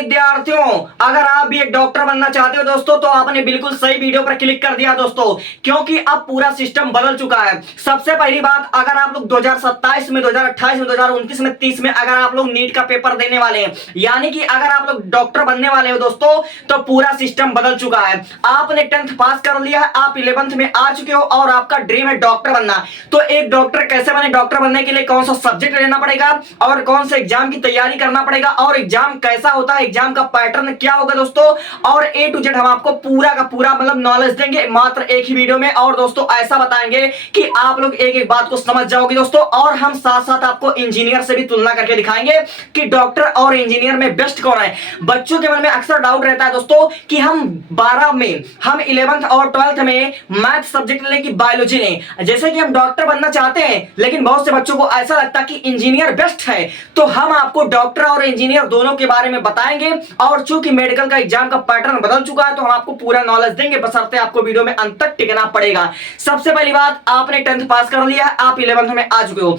विद्यार्थियों, अगर आप भी एक डॉक्टर बनना चाहते हो दोस्तों तो आपने बिल्कुल सही वीडियो पर क्लिक कर दिया दोस्तों, क्योंकि अब पूरा सिस्टम बदल चुका है। सबसे पहली बात, अगर आप लोग 2027 में, 2028 में, 2029 में, 30 में अगर आप लोग नीट का पेपर देने वाले हैं, यानी कि अगर आप लोग डॉक्टर बनने वाले हो दोस्तों, तो पूरा सिस्टम बदल चुका है। आपने 10th पास कर लिया है, आप 11th में आ चुके हो और आपका ड्रीम है डॉक्टर बनना। तो एक डॉक्टर कैसे बने, डॉक्टर बनने के लिए कौन सा सब्जेक्ट लेना पड़ेगा और कौन से एग्जाम की तैयारी करना पड़ेगा और एग्जाम कैसा होता है, एग्जाम का पैटर्न क्या होगा दोस्तों, और ए टू जेड हम आपको पूरा का पूरा मतलब नॉलेज देंगे मात्र एक ही वीडियो में। और दोस्तों ऐसा बताएंगे कि आप लोग एक एक बात को समझ जाओगे दोस्तों। और हम साथ साथ आपको इंजीनियर से भी तुलना करके दिखाएंगे कि डॉक्टर और इंजीनियर में बेस्ट कौन है। बच्चों के मन में अक्सर डाउट रहता है दोस्तों कि हम 12 में, हम 11th और 12th में मैथ सब्जेक्ट लें कि बायोलॉजी लें। जैसे कि हम डॉक्टर बनना चाहते हैं, लेकिन बहुत से बच्चों को ऐसा लगता है कि इंजीनियर बेस्ट है, तो हम आपको डॉक्टर और इंजीनियर दोनों के बारे में बताएंगे। और चूंकि मेडिकल का एग्जाम का पैटर्न बदल चुका है, तो हम आपको पूरा नॉलेज देंगे, बशर्ते आपको वीडियो में अंत तक टिकना पड़ेगा। सबसे पहली बात, आपने 10th पास कर लिया है, आप 11th में आ चुके हो।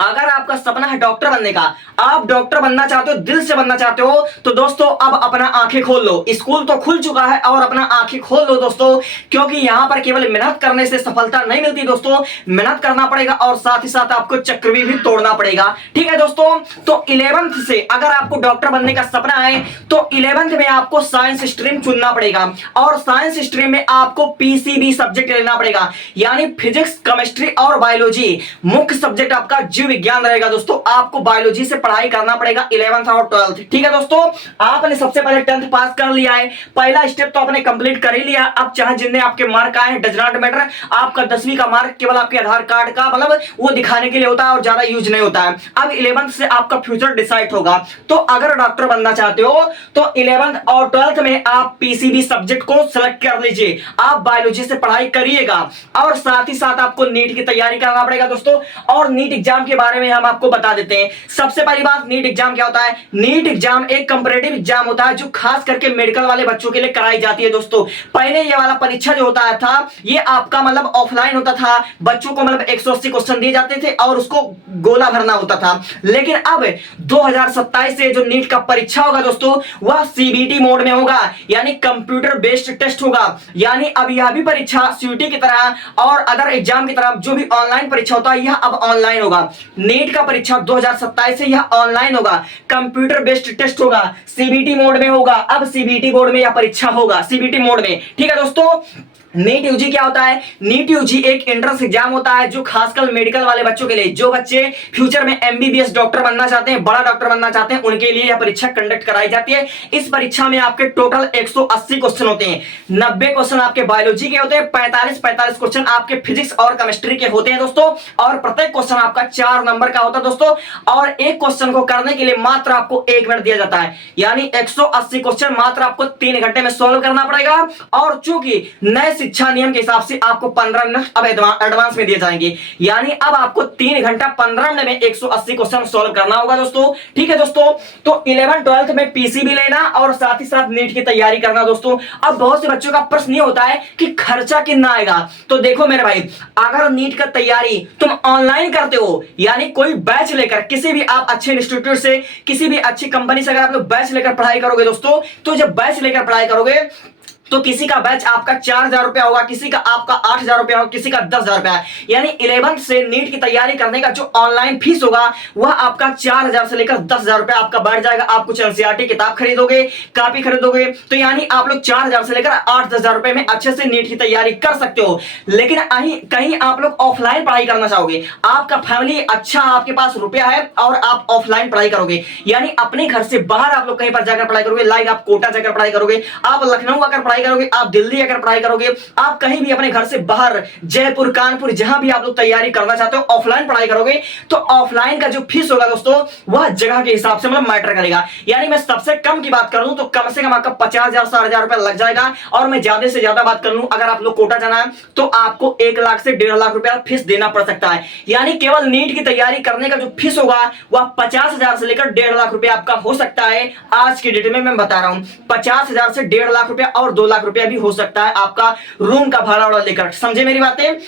अगर आपका सपना है डॉक्टर बनने का, आप डॉक्टर बनना चाहते हो, दिल से बनना चाहते हो, तो दोस्तों अब अपना आंखें खोल लो। स्कूल तो खुल चुका है और अपना आंखें खोल लो दोस्तों, क्योंकि यहां पर केवल मेहनत करने से सफलता नहीं मिलती दोस्तों, मेहनत करना पड़ेगा और साथ ही साथ आपको चक्रव्यूह भी तोड़ना पड़ेगा। ठीक है दोस्तों, तो 11th से अगर आपको डॉक्टर बनने का सपना है तो 11th में आपको साइंस स्ट्रीम चुनना पड़ेगा और साइंस स्ट्रीम में आपको पीसीबी सब्जेक्ट लेना पड़ेगा, यानी फिजिक्स, केमिस्ट्री और बायोलॉजी। मुख्य सब्जेक्ट आपका जीव विज्ञान रहेगा दोस्तों। आपको बायोलॉजी से पढ़ाई करना पड़ेगा 11th और 12th। ठीक है दोस्तों, आपने सबसे पहले 10th पास कर लिया है, पहला स्टेप तो आपने कंप्लीट कर ही लिया। अब चाहे जितने आपके मार्क आए हैं डज नॉट मैटर, आपका 10वीं का मार्क केवल आपके आधार कार्ड का मतलब वो दिखाने के लिए होता है और ज्यादा यूज नहीं होता है। अब 11th से आपका फ्यूचर डिसाइड होगा। तो अगर डॉक्टर बनना चाहते हो तो 11th और 12th में आप पीसीबी सब्जेक्ट को सिलेक्ट कर लीजिए, आप बायोलॉजी से पढ़ाई करिएगा और साथ ही साथ आपको नीट की तैयारी करना पड़ेगा दोस्तों। और नीट एग्जाम के बारे में हम आपको बता देते हैं। सबसे पहली बात, नीट एग्जाम क्या होता है। नीट एग्जाम एक कंपैरेटिव एग्जाम होता है जो खास करके मेडिकल वाले बच्चों के लिए कराई जाती है दोस्तों। पहले ये वाला परीक्षा जो होता था ये आपका मतलब ऑफलाइन होता था, बच्चों को मतलब 180 क्वेश्चन दिए जाते थे और उसको गोला भरना होता था। लेकिन अब 2027 से जो नीट का परीक्षा होगा दोस्तों वह सीबीटी मोड में होगा, यानी कंप्यूटर बेस्ड टेस्ट होगा। यानी अब यह भी परीक्षा सीयूटी की तरह और अदर एग्जाम की तरह जो भी ऑनलाइन परीक्षा होता है यह अब ऑनलाइन होगा। नीट का परीक्षा 2027 से यह ऑनलाइन होगा, कंप्यूटर बेस्ड टेस्ट होगा, सीबीटी मोड में होगा। अब सीबीटी बोर्ड में यह परीक्षा होगा सीबीटी मोड में। ठीक है दोस्तों, नीट यूजी क्या होता है। नीट यूजी एक एंट्रेंस एग्जाम होता है जो खासकर मेडिकल वाले बच्चों के लिए, जो बच्चे फ्यूचर में एमबीबीएस डॉक्टर बनना चाहते हैं, बड़ा डॉक्टर बनना चाहते हैं, उनके लिए यह परीक्षा कंडक्ट कराई जाती है। इस परीक्षा में आपके टोटल 180 क्वेश्चन होते हैं। 90 क्वेश्चन आपके बायोलॉजी के होते हैं, 45 क्वेश्चन आपके फिजिक्स और केमिस्ट्री के होते हैं दोस्तों। और प्रत्येक क्वेश्चन आपका 4 नंबर का होता है दोस्तों। और एक क्वेश्चन को करने के लिए मात्र आपको 1 मिनट दिया जाता है, यानी 180 क्वेश्चन मात्र आपको 3 घंटे में सोल्व करना पड़ेगा। और चूंकि नए शिक्षा नियम के हिसाब से आपको 15 मिनट अब एडवांस में दिए जाएंगे, यानी अब आपको 3 घंटा 15 मिनट में 180 क्वेश्चन सॉल्व करना होगा दोस्तों। ठीक है दोस्तों, तो 11 12th में पीसीबी लेना और साथ ही साथ नीट की तैयारी करना दोस्तों। अब बहुत से बच्चों का प्रश्न ये होता है कि खर्चा कितना आएगा। तो देखो मेरे भाई, अगर नीट का तैयारी तुम ऑनलाइन करते हो, यानी कोई बैच लेकर किसी भी आप अच्छे इंस्टीट्यूट से, किसी भी अच्छी कंपनी से अगर आप लोग बैच लेकर पढ़ाई करोगे दोस्तों, तो जब बैच लेकर पढ़ाई करोगे तो किसी का बैच आपका 4000 रुपया होगा, किसी का आपका 8000 रुपया होगा, किसी का 10000 रुपया। यानी 11th से नीट की तैयारी करने का जो ऑनलाइन फीस होगा वह आपका 4000 से लेकर 10000 रुपया आपका बैठ जाएगा। आप कुछ एनसीईआरटी किताब खरीदोगे, कॉपी खरीदोगे, तो यानी आप लोग 4000 से लेकर 8-10,000 रुपए में अच्छे से नीट की तैयारी कर सकते हो। लेकिन कहीं आप लोग ऑफलाइन पढ़ाई करना चाहोगे, आपका फैमिली अच्छा, आपके पास रुपया है और आप ऑफलाइन पढ़ाई करोगे, यानी अपने घर से बाहर आप लोग कहीं पर जाकर पढ़ाई करोगे, लाइक आप कोटा जाकर पढ़ाई करोगे, आप लखनऊ आकर पढ़ाई करोगे, आप दिल्ली अगर पढ़ाई करोगे, आप कहीं भी अपने घर से बाहर जयपुर, कानपुर, जहां भी आप लोग तैयारी करना चाहते हो ऑफलाइन पढ़ाई करोगे, तो ऑफलाइन का जो फीस होगा दोस्तों वह जगह के हिसाब से मतलब मैटर करेगा। यानी मैं सबसे कम की बात कर लूं तो कम से कम आपका 50,000 60,000 रुपया लग जाएगा। और मैं ज्यादा से ज्यादा बात कर लूं, अगर आप लोग कोटा जाना है तो आपको 1 लाख से 1.5 लाख रुपया फीस देना पड़ सकता है। यानी केवल नीट की तैयारी करने का जो फीस होगा वह 50,000 से लेकर 1.5 लाख रुपया आपका हो सकता है। आज की डेट में मैं बता रहा हूं 50,000 से 1.5 लाख रुपया और 2 लाख रुपया भी हो सकता है आपका रूम का भाड़ा वाड़ा लेकर। समझे मेरी बातें?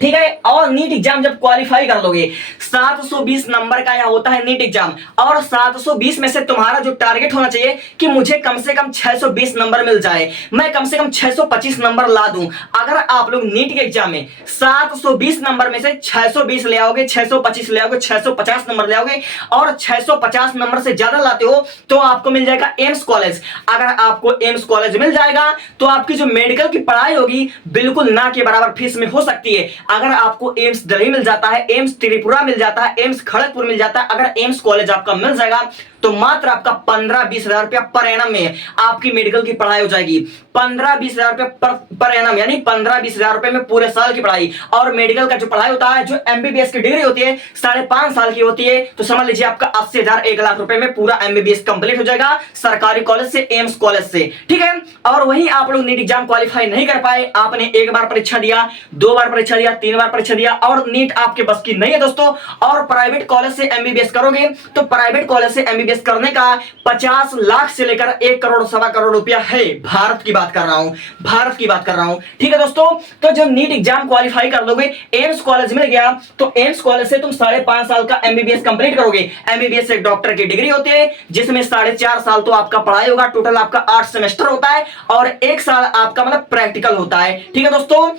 ठीक है। और नीट एग्जाम जब क्वालिफाई कर लोगे, 720 नंबर का यह होता है नीट एग्जाम, और 720 में से तुम्हारा जो टारगेट होना चाहिए कि मुझे कम से कम 620 नंबर मिल जाए, मैं कम से कम 625 नंबर ला दूं। अगर आप लोग नीट के एग्जाम में 720 नंबर में से 620 ले आओगे, 625 ले आओगे, 650 नंबर ले आओगे और 650 नंबर से ज्यादा लाते हो तो आपको मिल जाएगा एम्स कॉलेज। अगर आपको एम्स कॉलेज मिल जाएगा तो आपकी जो मेडिकल की पढ़ाई होगी बिल्कुल ना के बराबर फीस में हो सकती है। अगर आपको एम्स दिल्ली मिल जाता है, एम्स त्रिपुरा मिल जाता है, एम्स खड़गपुर मिल जाता है, अगर एम्स कॉलेज आपका मिल जाएगा तो मात्र आपका 15-20 हजार रुपया पर एनम में आपकी मेडिकल की पढ़ाई हो जाएगी। 15-20 हजार रुपया पर एनम, यानी 15-20 हजार रुपए में पूरे साल की पढ़ाई। और मेडिकल का जो पढ़ाई होता है, जो एमबीबीएस की डिग्री होती है 5.5 साल की होती है, तो समझ लीजिए आपका 80,000 1 लाख रुपए में पूरा एमबीबीएस कंप्लीट हो जाएगा सरकारी कॉलेज से, एम्स कॉलेज से। ठीक है। और वहीं आप लोग नीट एग्जाम क्वालिफाई नहीं कर पाए, आपने एक बार परीक्षा दिया, 2 बार परीक्षा दिया, 3 बार परीक्षा दिया और नीट आपके बस की नहीं है दोस्तों, और प्राइवेट कॉलेज से एमबीबीएस करोगे तो प्राइवेट कॉलेज से एमबीबीएस करने का 50 लाख से लेकर 1 करोड़ 1.25 करोड़ रुपया है। भारत की बात कर रहा हूं, भारत की बात कर रहा हूं। ठीक है दोस्तों। तो जो नीट एग्जाम क्वालिफाई कर लोगे, एम्स कॉलेज मिल गया तो एम्स कॉलेज से तुम 5.5 साल का एमबीबीएस कंप्लीट करोगे। एमबीबीएस एक डॉक्टर की डिग्री होती है जिसमें 4.5 साल तो आपका पढ़ाई होगा, टोटल आपका 8 सेमेस्टर होता है और 1 साल आपका मतलब प्रैक्टिकल होता है। ठीक है दोस्तों।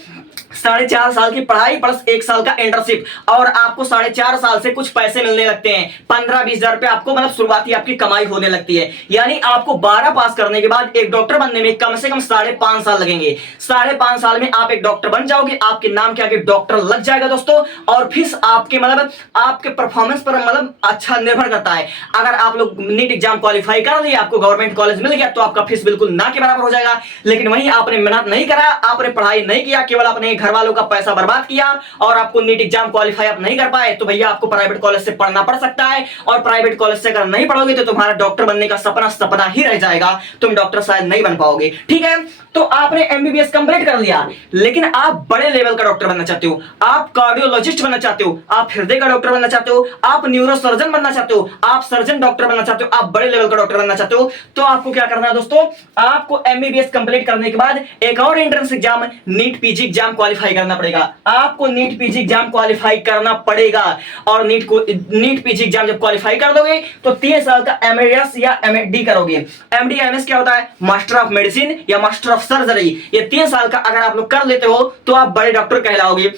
4.5 साल की पढ़ाई प्लस 1 साल का इंटर्नशिप, और आपको 4.5 साल से कुछ पैसे मिलने लगते हैं, 15-20 हजार रुपए आपको मतलब शुरुआती आपकी कमाई होने लगती है। यानी आपको 12 पास करने के बाद एक डॉक्टर बनने में कम से कम 5.5 साल लगेंगे। 5.5 साल में आप एक डॉक्टर बन जाओगे, आपके नाम के आगे डॉक्टर लग जाएगा दोस्तों। और फीस आपके मतलब आपके परफॉर्मेंस पर मतलब अच्छा निर्भर करता है। अगर आप लोग नीट एग्जाम क्वालिफाई कर लिए, आपको गवर्नमेंट कॉलेज मिल गया तो आपका फीस बिल्कुल ना के बराबर हो जाएगा। लेकिन वहीं आपने मेहनत नहीं करा, आपने पढ़ाई नहीं किया, केवल अपने घर वालों का पैसा बर्बाद किया और आपको नीट एग्जाम क्वालिफाई आप नहीं कर पाए, तो भैया आपको प्राइवेट कॉलेज से पढ़ना पड़ सकता है। और प्राइवेट कॉलेज से अगर नहीं पढ़ोगे तो तुम्हारा डॉक्टर बनने का सपना सपना ही रह जाएगा, तुम डॉक्टर शायद नहीं बन पाओगे। ठीक है। तो आपने एमबीबीएस कंप्लीट कर लिया, लेकिन आप बड़े लेवल का डॉक्टर बनना चाहते हो, आप कार्डियोलॉजिस्ट बनना चाहते हो, आप हृदय का डॉक्टर बनना चाहते हो, आप न्यूरोसर्जन बनना चाहते हो, आप सर्जन डॉक्टर बनना चाहते हो, आप बड़े लेवल का डॉक्टर बनना चाहते हो, तो आपको क्या करना है दोस्तों, आपको एमबीबीएस कंप्लीट करने के बाद एक और entrance exam NEET PG exam qualify करना पड़ेगा। आपको नीट पीजी एग्जाम क्वालिफाई करना पड़ेगा। और नीट पीजी एग्जाम जब क्वालिफाई कर दोगे तो 3 साल का एमएस या एमडी करोगे। एमडी एमएस क्या होता है? मास्टर ऑफ मेडिसिन या मास्टर ऑफ सर्जरी। ये 3 साल का अगर आप लोग कर लेते हो तो आप बड़े डॉक्टर कहलाओगे।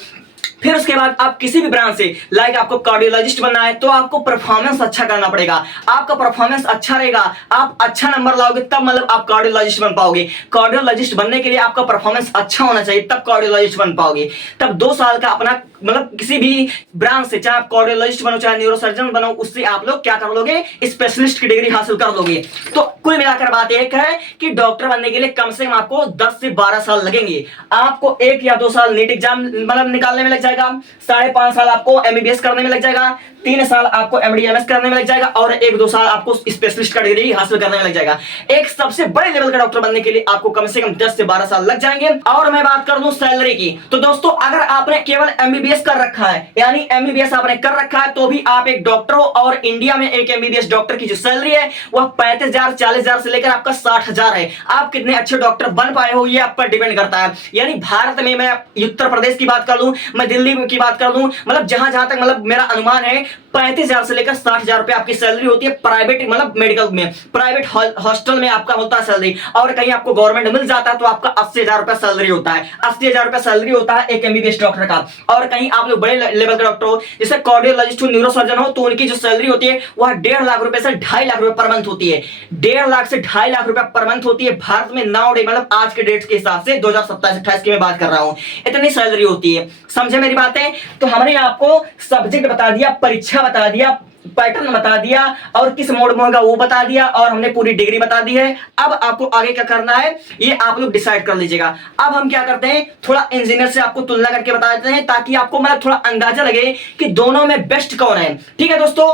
फिर उसके बाद आप किसी भी ब्रांच से, लाइक आपको कार्डियोलॉजिस्ट बनना है तो आपको परफॉर्मेंस अच्छा करना पड़ेगा। आपका परफॉर्मेंस अच्छा रहेगा, आप अच्छा नंबर लाओगे तब मतलब आप कार्डियोलॉजिस्ट बन पाओगे। कार्डियोलॉजिस्ट बनने के लिए आपका परफॉर्मेंस अच्छा होना चाहिए, तब कार्डियोलॉजिस्ट बन पाओगे। तब 2 साल का अपना मतलब किसी भी ब्रांच से, चाहे आप कार्डियोलॉजिस्ट बनो चाहे न्यूरोसर्जन बनो, उससे आप लोग क्या कर लोगे, स्पेशलिस्ट की डिग्री हासिल कर लोगे। तो कुल मिलाकर बात एक है कि डॉक्टर बनने के लिए कम से कम आपको 10 से 12 साल लगेंगे। आपको 1 या 2 साल नीट एग्जाम मतलब निकालने में लग जाएगा, 5.5 साल आपको एमबीबीएस करने में लग जाएगा, 3 साल आपको एमडीएमएस करने में लग जाएगा और 1-2 साल आपको स्पेशलिस्ट का डिग्री हासिल करने में लग जाएगा। एक सबसे बड़े लेवल का डॉक्टर बनने के लिए आपको कम से कम 10 से 12 साल लग जाएंगे। और मैं बात कर दूं सैलरी की, तो दोस्तों अगर आपने केवल एमबीबीएस कर रखा है, यानी एमबीबीएस आपने कर रखा है, तो भी आप एक डॉक्टर हो। और इंडिया में एक एमबीबीएस डॉक्टर की जो सैलरी है वह 35,000 40,000 से लेकर आपका 60,000 है। आप कितने अच्छे डॉक्टर बन पाए हो ये आप पर डिपेंड करता है। यानी भारत में, मैं उत्तर प्रदेश की बात कर लूं, मैं दिल्ली की बात कर दूं, मतलब जहां जहां तक मतलब मेरा अनुमान है 35,000 से लेकर 60,000 रुपए आपकी सैलरी होती है प्राइवेट मतलब मेडिकल में, प्राइवेट हॉस्टल में आपका होता है सैलरी। और कहीं आपको गवर्नमेंट मिल जाता है तो आपका 80,000 रुपए सैलरी होता है। 80,000 रुपए सैलरी होता है एक एमबीबीएस डॉक्टर का। और कहीं आप लोग बड़े लेवल के डॉक्टर हो, जैसे कार्डियोलॉजिस्ट हो, न्यूरोसर्जन हो, तो उनकी जो सैलरी होती है वह 1.5 लाख रुपए से 2.5 लाख रुपए पर मंथ होती है। 1.5 लाख से 2.5 लाख रुपए पर मंथ होती है भारत में नाउ डे, मतलब आज के डेट के हिसाब से 2027-28 की मैं बात कर रहा हूं, इतनी सैलरी होती है। समझे मेरी बातें? तो हमने आपको सब्जेक्ट बता दिया, परीक्षा बता दिया, पैटर्न बता दिया और किस मोड में होगा वो बता दिया, और हमने पूरी डिग्री बता दी है। अब आपको आगे क्या करना है ये आप लोग डिसाइड कर लीजिएगा। अब हम क्या करते हैं, थोड़ा इंजीनियर से आपको तुलना करके बता देते हैं ताकि आपको मतलब थोड़ा अंदाजा लगे कि दोनों में बेस्ट कौन है। ठीक है दोस्तों।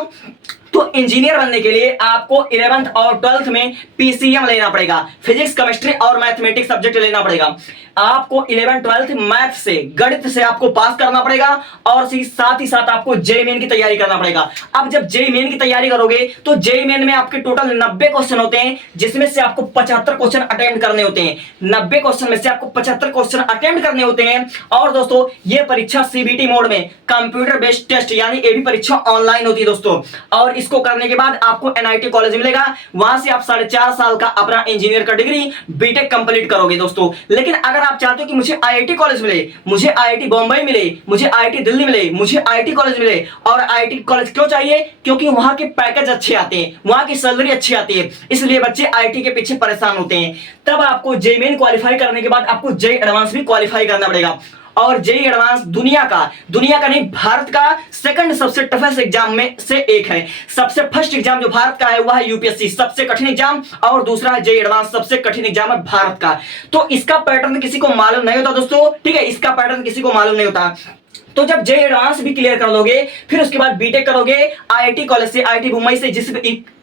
तो इंजीनियर बनने के लिए आपको 11th और 12th में पीसीएम लेना पड़ेगा, फिजिक्स केमिस्ट्री और मैथमेटिक्स सब्जेक्ट लेना पड़ेगा। आपको 11 12th मैथ से, गणित से आपको पास करना पड़ेगा और साथ ही साथ आपको जेईई मेन की तैयारी करना पड़ेगा। अब जब जेईई मेन की तैयारी करोगे तो जेईई मेन में आपके टोटल 90 क्वेश्चन होते हैं, जिसमें से आपको 75 क्वेश्चन अटेम्प्ट करने होते हैं। 90 क्वेश्चन में से आपको 75 क्वेश्चन अटेम्प्ट करने होते हैं। और दोस्तों ये परीक्षा सीबीटी मोड में कंप्यूटर बेस्ड टेस्ट यानी ये भी परीक्षा ऑनलाइन होती है दोस्तों। और इसको करने के बाद आपको एनआईटी कॉलेज मिलेगा, वहां से आप 4.5 साल का अपना इंजीनियर का डिग्री बीटेक कंप्लीट करोगे दोस्तों। लेकिन अगर आप चाहते हो कि मुझे आईआईटी कॉलेज मिले, मुझे आईआईटी बॉम्बे मिले, मुझे आईआईटी दिल्ली मिले, मुझे आईआईटी कॉलेज मिले, और आईआईटी कॉलेज क्यों चाहिए? क्योंकि वहां के पैकेज अच्छे आते हैं, वहां की सैलरी अच्छी आती है, इसलिए बच्चे आईआईटी के पीछे परेशान होते हैं। तब आपको जेईई मेन क्वालिफाई करने के बाद आपको जेईई एडवांस भी क्वालिफाई करना पड़ेगा। और जेईई एडवांस दुनिया का नहीं, भारत का सेकंड सबसे टफेस्ट एग्जाम में से एक है। सबसे फर्स्ट एग्जाम जो भारत का है वह है यूपीएससी, सबसे कठिन एग्जाम, और दूसरा है जेईई एडवांस, सबसे कठिन एग्जाम है भारत का। तो इसका पैटर्न किसी को मालूम नहीं होता दोस्तों, ठीक है, इसका पैटर्न किसी को मालूम नहीं होता। तो जब जेईई एडवांस भी क्लियर कर लोगे, फिर उसके बाद बीटेक करोगे आईआईटी कॉलेज से, आईआईटी मुंबई से, जिस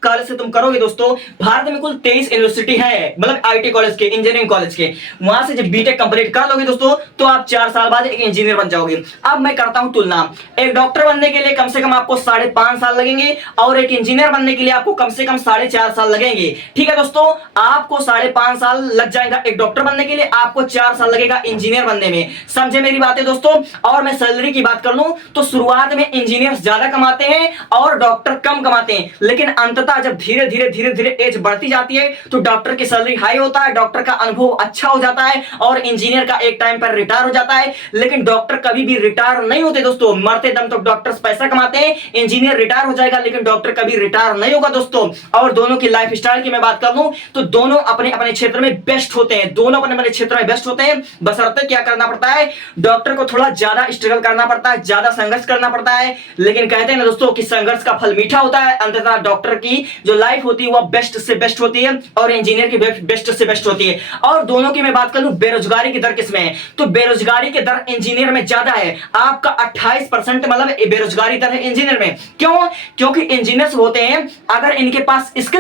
कॉलेज से तुम करोगे दोस्तों। भारत में कुल 23 यूनिवर्सिटी है, मतलब आईआईटी कॉलेज के, इंजीनियरिंग कॉलेज के। वहां से जब बीटेक कंप्लीट कर लोगे दोस्तों तो आप 4 साल बाद एक इंजीनियर बन जाओगे। अब मैं करता हूं तुलना, एक डॉक्टर बनने के लिए कम से कम आपको 5.5 साल लगेंगे, और एक इंजीनियर बनने के लिए आपको कम से कम 4.5 साल लगेंगे। ठीक है दोस्तों, आपको 5.5 साल लग जाएगा एक डॉक्टर बनने के लिए, आपको 4 साल लगेगा इंजीनियर बनने में। समझे मेरी बातें दोस्तों? और मैं सैलरी की बात कर लूं तो शुरुआत में इंजीनियर्स ज्यादा कमाते हैं और डॉक्टर कम कमाते हैं, लेकिन अंततः जब धीरे धीरे एज बढ़ती जाती है तो डॉक्टर की सैलरी हाई होता है, डॉक्टर का अनुभव अच्छा हो जाता है, और इंजीनियर का एक टाइम पर रिटायर हो जाता है। लेकिन डॉक्टर कभी भी रिटायर नहीं होते दोस्तों, मरते दम तक डॉक्टर्स पैसा कमाते हैं। इंजीनियर रिटायर हो जाएगा लेकिन डॉक्टर कभी रिटायर नहीं होगा दोस्तों। और दोनों की लाइफ स्टाइल की मैं बात कर लूं तो दोनों अपने अपने क्षेत्र में बेस्ट होते हैं, दोनों अपने अपने क्षेत्र में बेस्ट होते हैं। बशर्ते क्या करना पड़ता है, डॉक्टर को थोड़ा ज्यादा स्ट्रगल करना पड़ता है, ज्यादा संघर्ष करना पड़ता है। लेकिन कहते हैं ना दोस्तों कि संघर्ष का फल मीठा होता है। अंततः डॉक्टर की जो लाइफ होती है वह बेस्ट से बेस्ट होती है, और इंजीनियर की बेस्ट से बेस्ट होती है। और दोनों की मैं बात करूं बेरोजगारी की दर किसमें है, तो बेरोजगारी की दर इंजीनियर में ज्यादा है। आपका 28% मतलब बेरोजगारी दर है इंजीनियर में। क्यों? क्योंकि इंजीनियर्स होते हैं, अगर इनके पास स्किल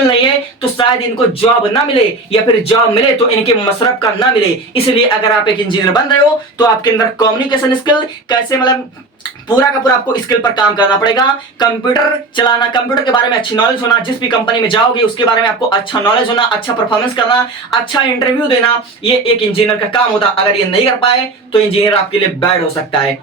नहीं है तो शायद इनको जॉब ना मिले, या फिर जॉब मिले तो इनके मसरफ का ना मिले। इसलिए अगर आप एक इंजीनियर बन रहे हो तो आपके अंदर कम्युनिकेशन स्किल कैसे, मतलब पूरा का पूरा आपको स्किल पर काम करना पड़ेगा। कंप्यूटर चलाना, कंप्यूटर के बारे में अच्छी नॉलेज होना, जिस भी कंपनी में जाओगे उसके बारे में आपको अच्छा नॉलेज होना, अच्छा परफॉर्मेंस करना, अच्छा इंटरव्यू देना, ये एक इंजीनियर का काम होता है। अगर ये नहीं कर पाए तो इंजीनियर आपके लिए बैड हो सकता है।